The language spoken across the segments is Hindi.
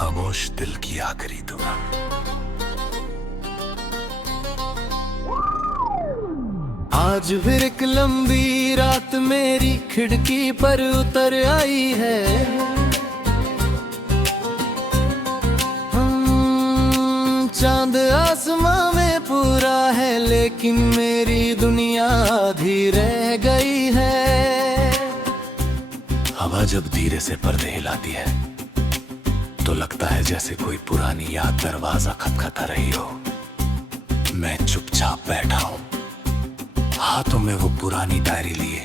खामोश दिल की आखिरी दुआ। आज फिर एक लंबी रात मेरी खिड़की पर उतर आई है। चांद आसमां में पूरा है, लेकिन मेरी दुनिया आधी रह गई है। हवा जब धीरे से पर्दे हिलाती है तो लगता है जैसे कोई पुरानी याद दरवाजा खटखटा रही हो। मैं चुपचाप बैठा हूँ, हाथों में वो पुरानी डायरी लिए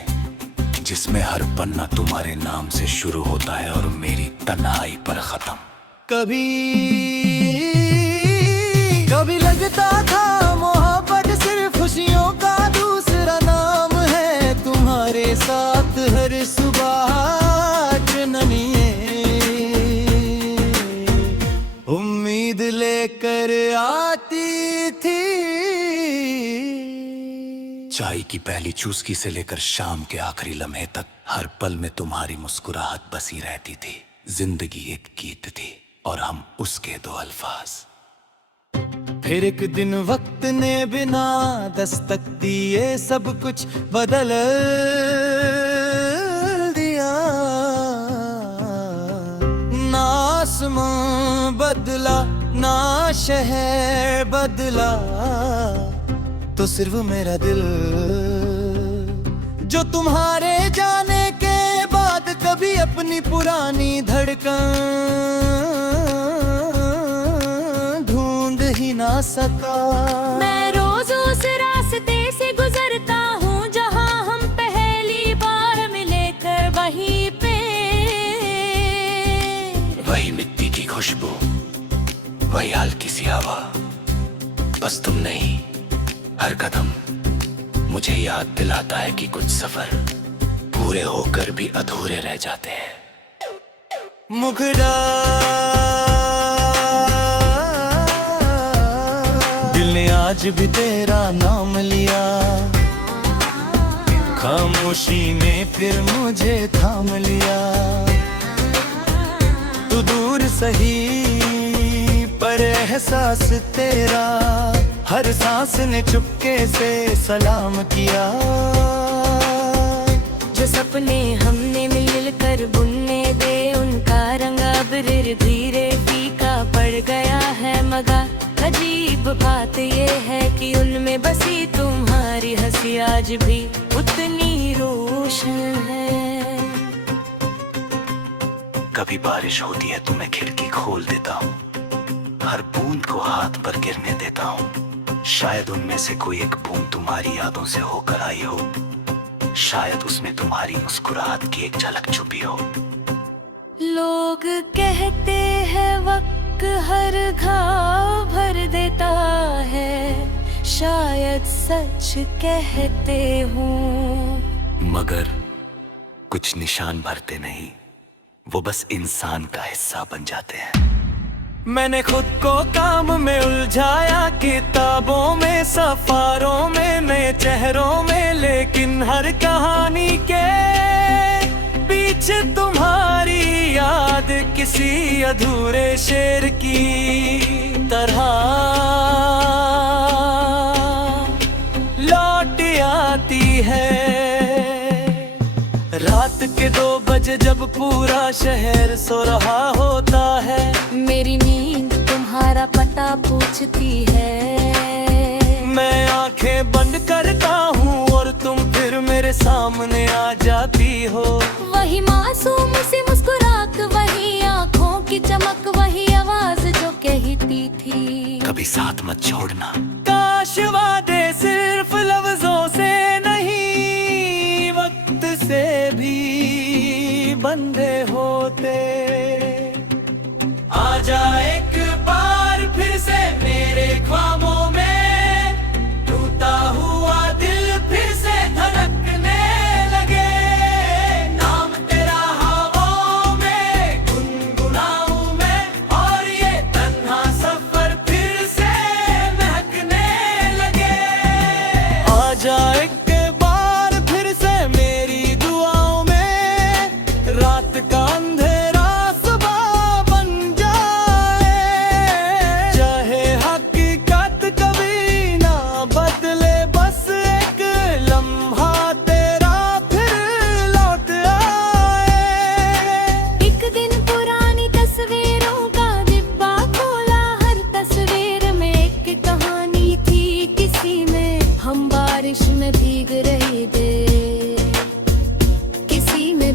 जिसमें हर पन्ना तुम्हारे नाम से शुरू होता है और मेरी तन्हाई पर खत्म। कभी लगता था मोहब्बत सिर्फ खुशियों का दूसरा नाम है। तुम्हारे साथ हर सुबह चननिए उम्मीद लेकर आती थी। चाय की पहली चुस्की से लेकर शाम के आखिरी लम्हे तक हर पल में तुम्हारी मुस्कुराहट बसी रहती थी। जिंदगी एक गीत थी और हम उसके दो अल्फाज। फिर एक दिन वक्त ने बिना दस्तक दिए सब कुछ बदल दिया। ना आसमां बदला, ना शहर बदला, तो सिर्फ मेरा दिल, जो तुम्हारे जाने के बाद कभी अपनी पुरानी धड़कन ढूंढ ही ना सका। मैं रोज उस रास्ते से गुजरता हूँ जहाँ हम पहली बार मिले कर वहीं पे। वही मिट्टी की खुशबू, वही हल्की सी हवा, बस तुम नहीं। हर कदम मुझे याद दिलाता है कि कुछ सफर पूरे होकर भी अधूरे रह जाते हैं। मुखड़ा दिल ने आज भी तेरा नाम लिया, खामोशी ने फिर मुझे थाम लिया। तू दूर सही पर एहसास तेरा, हर सांस ने चुपके से सलाम किया। जो सपने हमने मिल कर बुनने दे उनका रंग अब धीरे फीका पड़ गया है। मगर अजीब बात ये है कि उनमें बसी तुम्हारी हंसी आज भी उतनी रोशन है। कभी बारिश होती है तो मैं खिड़की खोल देता हूँ, हर बूंद को हाथ पर गिरने देता हूँ। शायद उनमें से कोई एक बूंद तुम्हारी यादों से होकर आई हो, शायद उसमें तुम्हारी मुस्कुराहट की एक झलक छुपी हो। लोग कहते हैं वक्त हर घाव भर देता है, शायद सच कहते हूँ। मगर कुछ निशान भरते नहीं, वो बस इंसान का हिस्सा बन जाते हैं। मैंने खुद को काम में उलझाया, किताबों में, सफारों में, नए चेहरों में, लेकिन हर कहानी के पीछे तुम्हारी याद किसी अधूरे शेर की तरह लौट आती है। रात के 2 बजे जब पूरा शहर सो रहा होता है, मेरी नींद तुम्हारा पता पूछती है। मैं आंखें बंद करता हूँ और तुम फिर मेरे सामने आ जाती हो। वही मासूम सी मुस्कुराहट, वही आँखों की चमक, वही आवाज जो कहती थी कभी साथ मत छोड़ना। काश वादे सिर्फ लफ्जों से नहीं, वक्त से भी बंधे होते। आजा एक बार फिर से मेरे ख्वाबों में, टूटा हुआ दिल फिर से धड़कने लगे। नाम तेरा हवाओं में गुनगुनाऊं मैं, और ये तन्हा सफर फिर से महकने लगे। आजा एक बार फिर से मेरी दुआओं में, रात का अंधेरा सुबह बन जाए।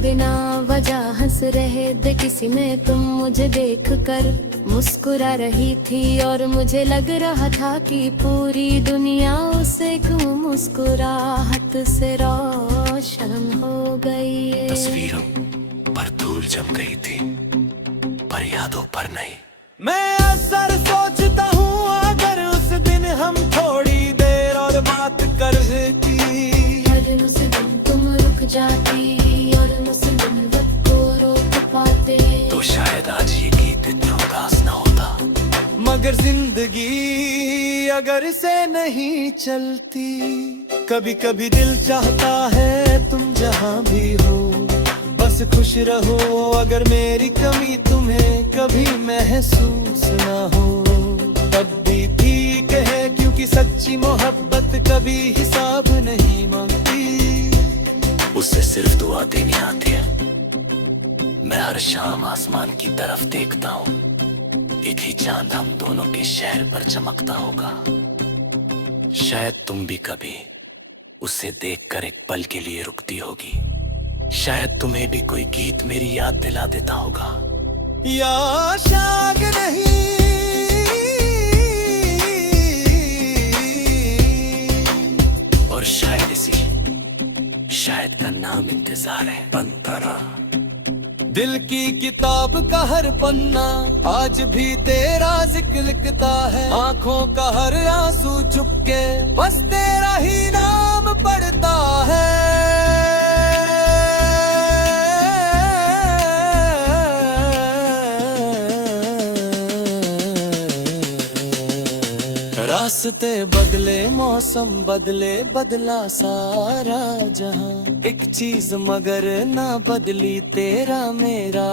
बिना वजह हंस रहे थे किसी में तुम मुझे देख कर मुस्कुरा रही थी और मुझे लग रहा था कि पूरी दुनिया उसे क्यों मुस्कुराहट से रोशन हो गई है। तस्वीरों पर धूल जम गई थी पर यादों पर नहीं। मैं अक्सर सोचता हूँ अगर उस दिन हम थोड़ी देर और बात कर लेती, हर मुसीबत तुम रुक जाती और मुसीबत को रोक पाते, तो शायद आज ये गीत इतना उदास न होता। मगर जिंदगी अगर इसे नहीं चलती, कभी कभी दिल चाहता है तुम जहाँ भी हो बस खुश रहो। अगर मेरी कमी तुम्हें कभी महसूस ना हो तब भी ठीक है, क्योंकि सच्ची मोहब्बत कभी हिसाब नहीं मांगती। उससे सिर्फ दुआ देनी आती है। मैं हर शाम आसमान की तरफ देखता हूँ, एक ही चांद हम दोनों के शहर पर चमकता होगा। शायद तुम भी कभी उसे देखकर एक पल के लिए रुकती होगी। शायद तुम्हें भी कोई गीत मेरी याद दिला देता होगा। या शायद नहीं, और शायद इसी शायद का नाम इंतजार है। पंतरा दिल की किताब का हर पन्ना आज भी तेरा जिक्र लिखता है। आंखों का हर आंसू चुपके बस तेरा ही नाम पढ़ता है। रास्ते बदले मौसम बदले बदला सारा जहां, एक चीज मगर ना बदली तेरा मेरा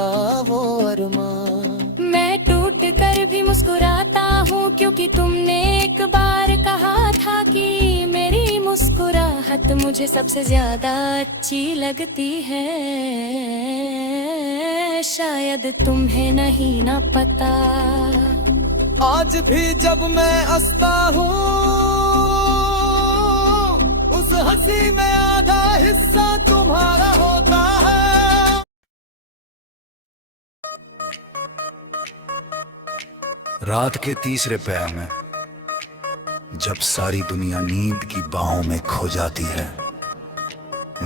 वो अरमान। मैं टूट कर भी मुस्कुराता हूँ क्योंकि तुमने एक बार कहा था कि मेरी मुस्कुराहट मुझे सबसे ज्यादा अच्छी लगती है। शायद तुम्हें नहीं ना पता, आज भी जब मैं हंसता हूँ उस हंसी में आधा हिस्सा तुम्हारा होता है। रात के तीसरे पहर में जब सारी दुनिया नींद की बाहों में खो जाती है,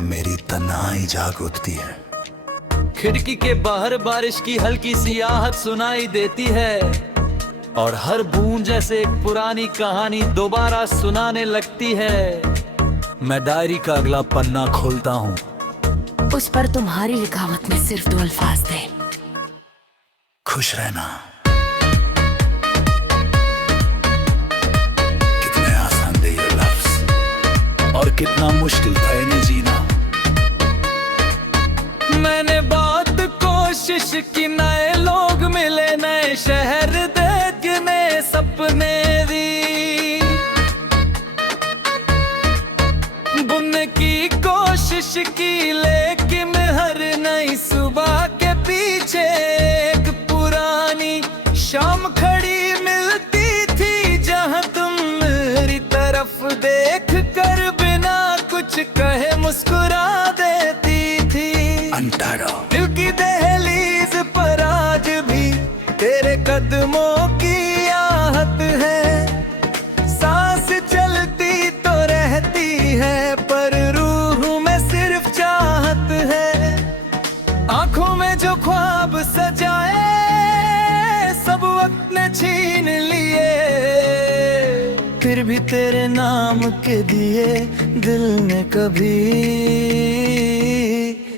मेरी तन्हाई जाग उठती है। खिड़की के बाहर बारिश की हल्की सी आहट सुनाई देती है और हर बूंद जैसे एक पुरानी कहानी दोबारा सुनाने लगती है। मैं डायरी का अगला पन्ना खोलता हूँ, उस पर तुम्हारी लिखावट में सिर्फ 2 अल्फाज थे, खुश रहना। कितने आसान थे ये लफ्ज और कितना मुश्किल था इन्हें जीना। मैंने बहुत कोशिश की, नए लोग मिले, नए शहर देखने सपने दी, बुनने की कोशिश की, लेकिन हर नई सुबह के पीछे एक पुरानी शाम खड़ी मिलती थी, जहां तुम मेरी तरफ देख कर बिना कुछ कहे मुस्कुरा देती थी। अंटारो दिल की दहलीज पर आज भी तेरे कदमों की आहट है। सांस चलती तो रहती है पर रूह में सिर्फ चाहत है। आंखों में जो ख्वाब सजाए सब वक्त ने छीन लिए, फिर भी तेरे नाम के दिए दिल ने कभी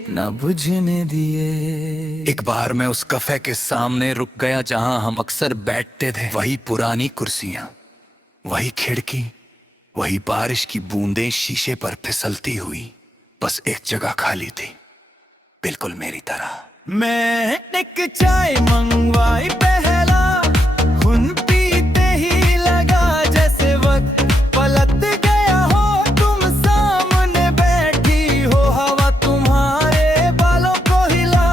ना बुझने दिए। एक बार मैं उस कैफे के सामने रुक गया जहां हम अक्सर बैठते थे। वही पुरानी कुर्सियां, वही खिड़की, वही बारिश की बूंदें शीशे पर फिसलती हुई। बस एक जगह खाली थी, बिल्कुल मेरी तरह। मैं एक चाय मंगवाई पहला, खून पीते ही लगा जैसे वक्त पलट गया हो। तुम सामने बैठी हो, हवा तुम्हारे बालों को हिला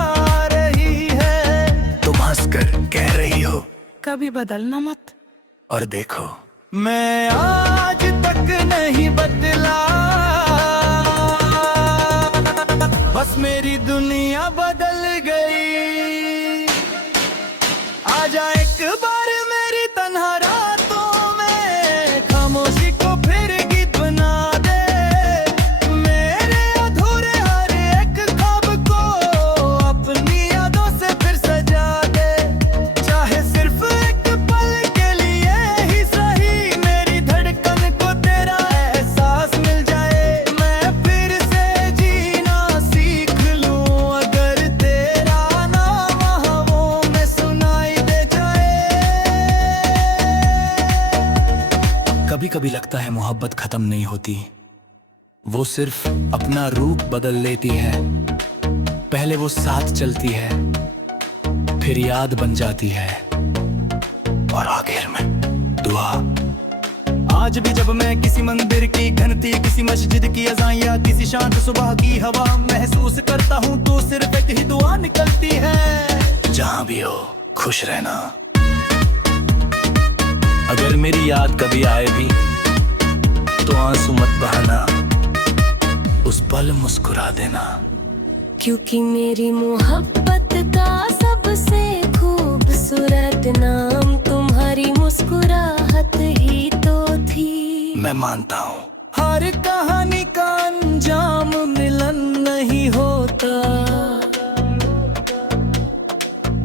रही है। तुम हंसकर कह रही हो कभी बदलना मत। और देखो मैं आज तक नहीं बदला, बस मेरी दुनिया बदल गई। आजा एक बार मेरी तन्हा रातों में, खामोशी को फिर गीत बना दे। मेरे अधूरे हर एक ख्वाब को अपनी यादों से फिर सजा दे। चाहे सिर्फ एक पल के लिए ही सही, मेरी धड़कन को तेरा एहसास मिल जाए। मैं फिर से जीना सीख लूं, अगर तेरा नाम हवाओं में सुनाई दे जाए। कभी कभी लगता है मोहब्बत खत्म नहीं होती, वो सिर्फ अपना रूप बदल लेती है। पहले वो साथ चलती है, फिर याद बन जाती है, और आखिर में दुआ। आज भी जब मैं किसी मंदिर की घंटी, किसी मस्जिद की अज़ान या किसी शांत सुबह की हवा महसूस करता हूँ, तो सिर्फ एक ही दुआ निकलती है। जहाँ भी हो खुश रहना। अगर मेरी याद कभी आए भी तो आंसू मत बहाना, उस पल मुस्कुरा देना। क्योंकि मेरी मोहब्बत का सबसे खूबसूरत नाम तुम्हारी मुस्कुराहट ही तो थी। मैं मानता हूँ हर कहानी का अंजाम मिलन नहीं होता।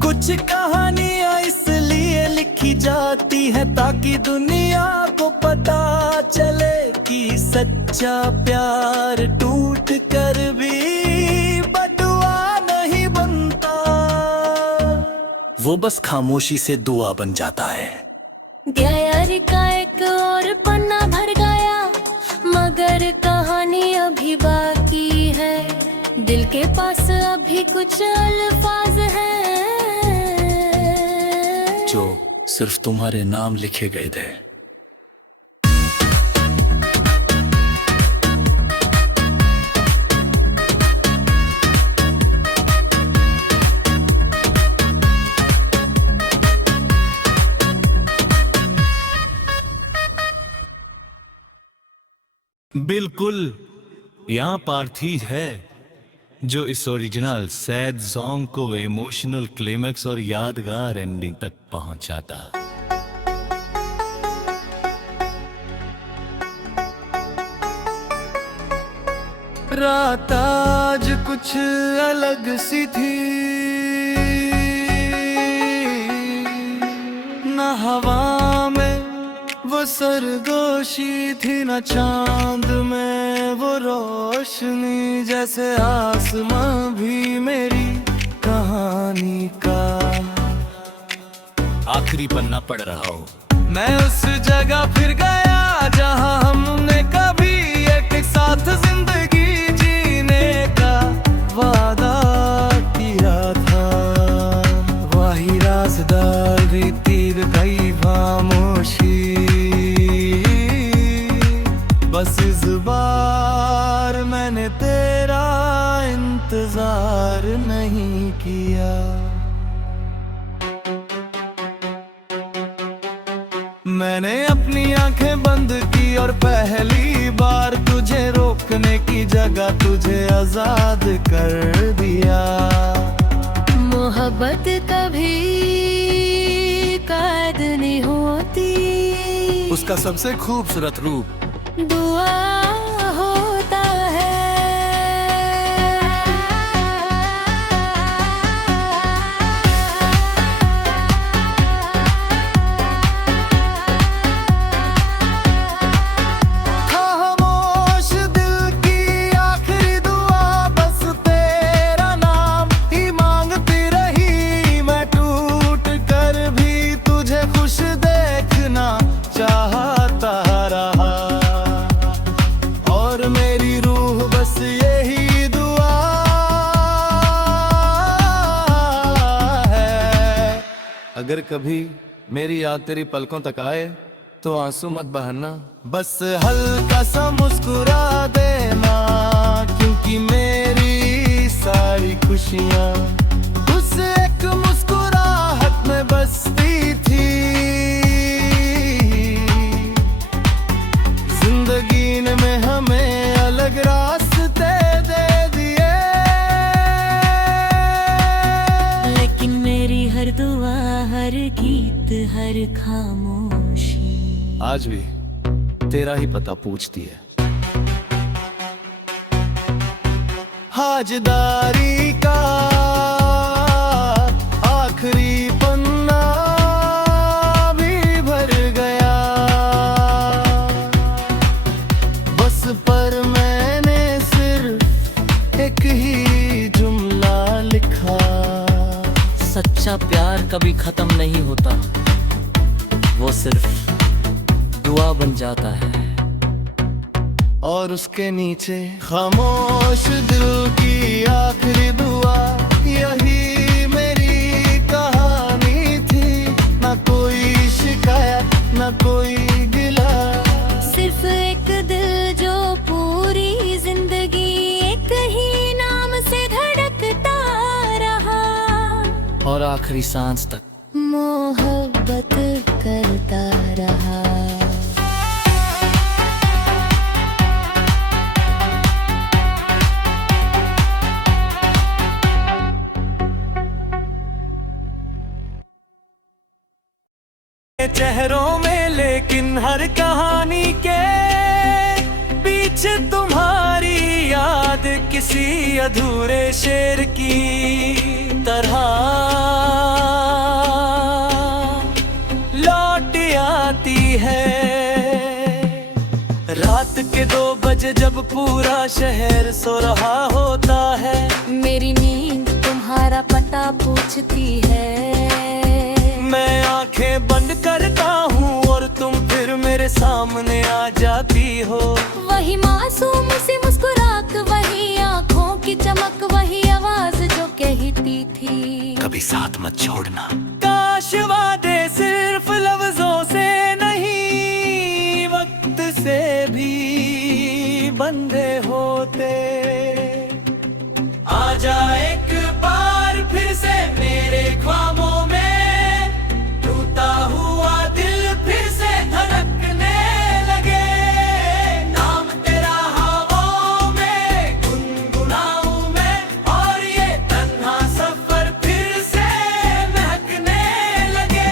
कुछ कहानियां इसलिए लिखी जाती है ताकि दुनिया को पता चले कि सच्चा प्यार टूट कर भी बदुआ नहीं बनता। वो बस खामोशी से दुआ बन जाता है। डायरी का एक और पन्ना भर गया, मगर कहानी अभी बाकी है। दिल के पास अभी कुछ अल्फाज हैं जो सिर्फ तुम्हारे नाम लिखे गए थे। बिल्कुल, यहाँ पार्थी है जो इस ओरिजिनल सैड सॉन्ग को इमोशनल क्लाइमैक्स और यादगार एंडिंग तक पहुंचाता। रात आज कुछ अलग सी थी, न हवा में वो सरगोशी थी, न चांद में वो रोशनी। जैसे आसमां भी मेरी कहानी का आखिरी पन्ना पढ़ रहा हूँ। मैं उस जगह फिर गया जहां हमने कभी एक साथ जिंदगी जीने का वादा किया था। वही राज़दार भी तीर गई खामोशी, बस इस बार मैंने तेरा इंतजार नहीं किया। मैंने अपनी आंखें बंद की और पहली बार तुझे रोकने की जगह तुझे आजाद कर दिया। मोहब्बत कभी कैद नहीं होती, उसका सबसे खूबसूरत रूप दुआ होता है। खामोश दिल की आखिरी दुआ बस तेरा नाम ही मांगती रही। मैं टूट कर भी तुझे खुश देखना चाहता रहा, और मेरी रूह बस यही दुआ है। अगर कभी मेरी याद तेरी पलकों तक आए तो आंसू मत बहाना, बस हल्का सा मुस्कुरा देना। क्योंकि मेरी सारी खुशियाँ उस एक मुस्कुराहट में बसती थी। जिंदगी ने में हमें अलग रास्ते दे दिए, रात हर खामोशी। आज भी तेरा ही पता पूछती है। हाजदारी का आखिरी पन्ना भी भर गया, बस पर मैंने सिर्फ एक ही जुमला लिखा। सच्चा प्यार कभी खत्म नहीं होता, वो सिर्फ दुआ बन जाता है। और उसके नीचे खामोश दिल की आखिरी दुआ, यही मेरी कहानी थी। ना कोई शिकायत, ना कोई गिला, सिर्फ एक दिल जो पूरी जिंदगी एक ही नाम से धड़कता रहा, और आखिरी सांस तक मोहब्बत करता रहा। चेहरों में लेकिन हर कहानी के पीछे तुम्हारी याद किसी अधूरे शेर की तरह लौट आती है। रात के 2 बजे जब पूरा शहर सो रहा होता है, मेरी नींद तुम्हारा पता पूछती है। मैं आंखें बंद करता हूँ और तुम फिर मेरे सामने आ जाती हो। वही मासूम सी मुस्कुराहट, वही आँखों की चमक, वही आवाज जो कहती थी कभी साथ मत छोड़ना। काश वादे सिर्फ लफ्जों से नहीं, वक्त से भी बंधे होते। आजा एक बार फिर से मेरे ख्वाबों में, टूटा हुआ दिल फिर से धड़कने लगे। नाम तेरा हवाओं में गुनगुनाऊं मैं, और ये तन्हा सफर फिर से महकने लगे।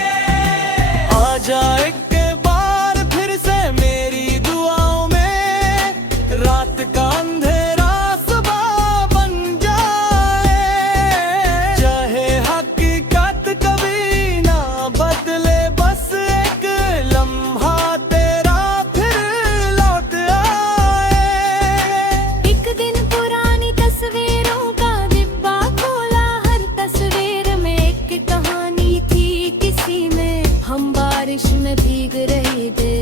आजा एक बार फिर से मेरी दुआओं में, रात का अंधेरा सुबह बन जाए। चाहे हकीकत कभी ना बदले, बस एक लम्हा तेरा फिर लौट आए। एक दिन पुरानी तस्वीरों का डिब्बा खोला, हर तस्वीर में एक कहानी थी। किसी में हम बारिश में भीग रहे थे,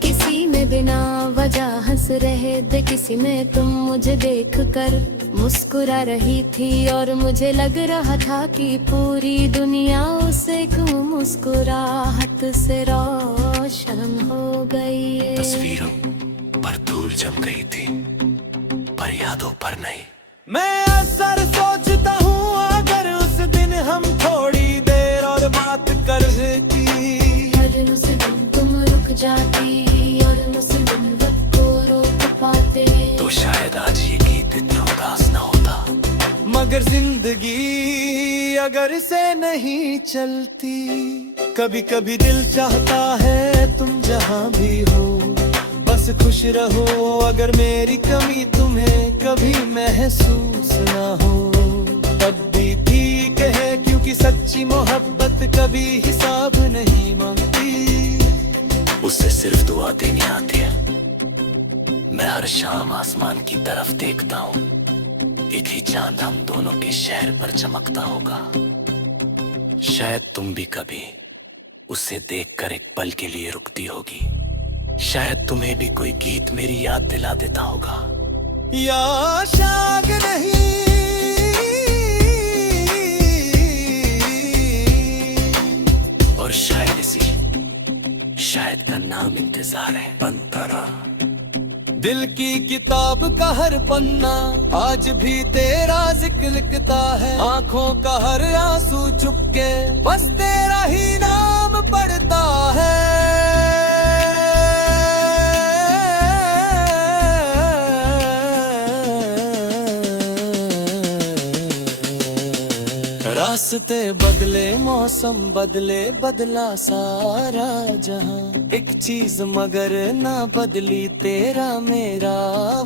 किसी में बिना वजह हंस रहे थे, किसी में तुम मुझे देखकर मुस्कुरा रही थी। और मुझे लग रहा था कि पूरी दुनिया उसे क्यों मुस्कुराहट से रोशन हो गई। तस्वीरों पर धूल जम गई थी, पर यादों पर नहीं। मैं अक्सर सोचता हूँ अगर उस दिन हम थोड़ी देर और बात करती। हर उस दिन तुम रुक जाती और उस दिन वक्त को रोक पाते, तो शायद आज ये गीत इतना उदास न होता। मगर जिंदगी अगर इसे नहीं चलती, कभी कभी दिल चाहता है तुम जहाँ भी हो, बस खुश रहो। अगर मेरी कमी तुम्हें कभी महसूस ना हो, तब भी ठीक है, क्योंकि सच्ची मोहब्बत कभी हिसाब नहीं मांगती। उससे सिर्फ दुआ देनी आती है। मैं हर शाम आसमान की तरफ देखता हूँ, एक ही चांद हम दोनों के शहर पर चमकता होगा। शायद तुम भी कभी उसे देखकर एक पल के लिए रुकती होगी। शायद तुम्हें भी कोई गीत मेरी याद दिला देता होगा। या शाग नहीं, और शायद इसी शायद का नाम इंतजार है। पंतरा दिल की किताब का हर पन्ना आज भी तेरा जिक्र लिखता है। आंखों का हर आंसू चुपके बस तेरा ही नाम पढ़ता है। रास्ते बदले, मौसम बदले, बदला सारा जहां, एक चीज मगर ना बदली, तेरा मेरा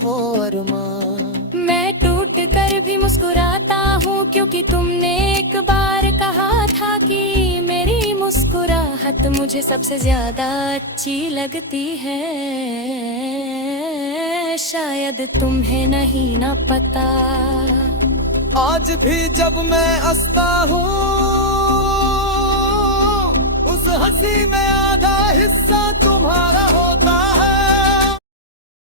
वो अरमान। मैं टूट कर भी मुस्कुराता हूँ, क्योंकि तुमने एक बार कहा था कि मेरी मुस्कुराहट मुझे सबसे ज्यादा अच्छी लगती है। शायद तुम्हें नहीं ना पता। आज भी जब मैं हंसता हूँ, उस हंसी में